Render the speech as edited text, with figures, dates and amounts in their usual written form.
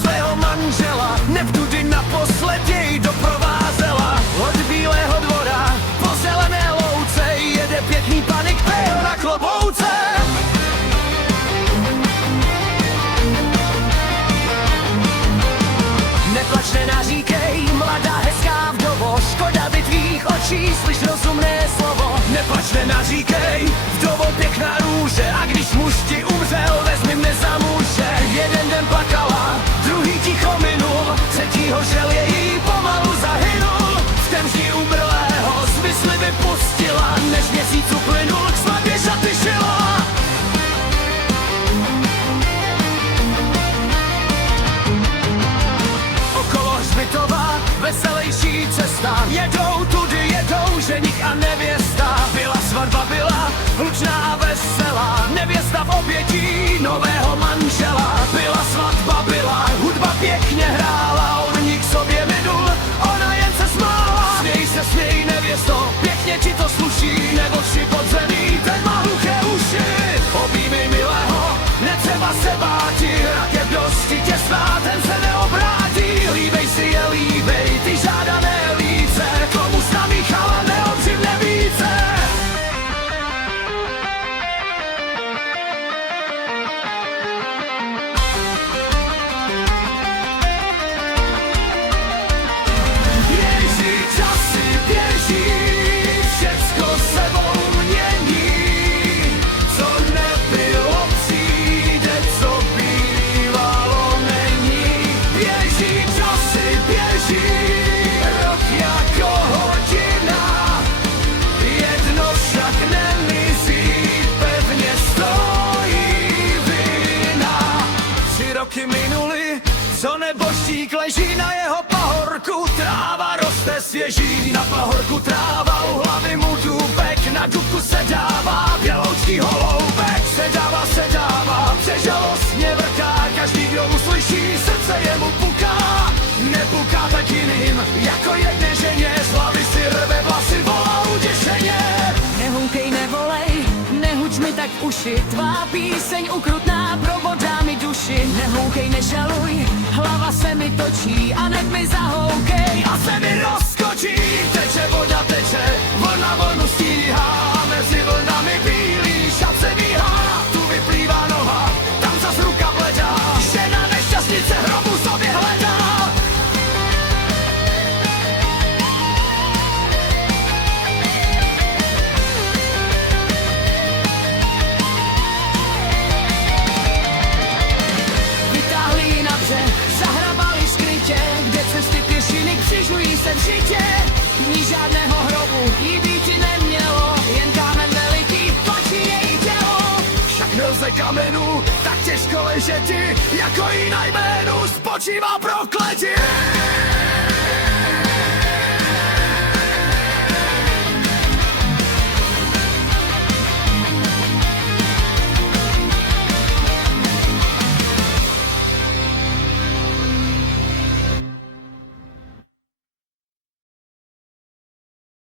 svého manžela, nevtudy naposled jej doprovázela. Od Bílého dvora po zelené louce jede pěkný panik Pejl na klobouce. Neplač, nenaříkej, mladá hezká vdovo, škoda by tvých očí, slyš rozumné slovo. Neplač, nenaříkej, vdovo pěkná růže, a když muž ti umřel, vezmi mne za muže. Jeden den plakala, druhý ticho minul, třetího žel její pomalu zahynul. V ten vždy umrlého z mysli vypustila, než měsíc uplynul, k svatbě šaty šila. Okolo hřbitova veselejší cesta, jedou tudy, jedou ženich a nevěsta. Byla svatba, byla hlučná a veselá, nevěsta v obětí nového manžela. Byla svatba, byla hudba pěkně hrála, on ní k sobě minul, ona jen se smála. Směj nevěsto, pěkně ti to sluší, nebo či pod zemí, ten má hluché uši. Objímej milého, netřeba se báti, rakev dosti těsná, ten se neobrátí. Líbej si je, líbej, ty žádané líce, komu s námi chala neobřivne více. Běží časy, běží, všecko sebou mění. Co nebylo přijde, co bývalo není. Běží časy, běží, rok jako hodina. Jedno však nemizí, pevně stojí vina. 3 roky minuly, co nebožtík leží na jeho pahorku, tráva roste svěží, na pahorku tráva, u hlavy mu důbek, na dubku se dává běloučký holoubek. Se dává, přežalostně vrká, každý, kdo uslyší, srdce jemu puká. Nepuká tak jiným, jako jedné ženě, z hlavy si rve vlasy, volá uděšeně. Nehunkej, nevolej, nehuč mi tak uši, tvá píseň ukrutná probodá mi duši. Nehoukej, nežaluj, hlava se mi točí, a hned mi zahoukej a se mi rozkočí. Teče voda, teče, vlna vlnu stíhá, a mezi vlnami bílý šat se míhá. Tu vyplývá noha, tam zas ruka bledá, žena nešťastnice hrobu sobě hledá. Vytáhli na břeh, zahrabali skrytě, kde cesty pěšiny křižují se v žitě. Ní žádného hrobu jí býti nemělo, jen kámen veliký tlačí její tělo. Však nelze kamenu tak těžko ležeti, jako jí na jménu spočívá prokletí.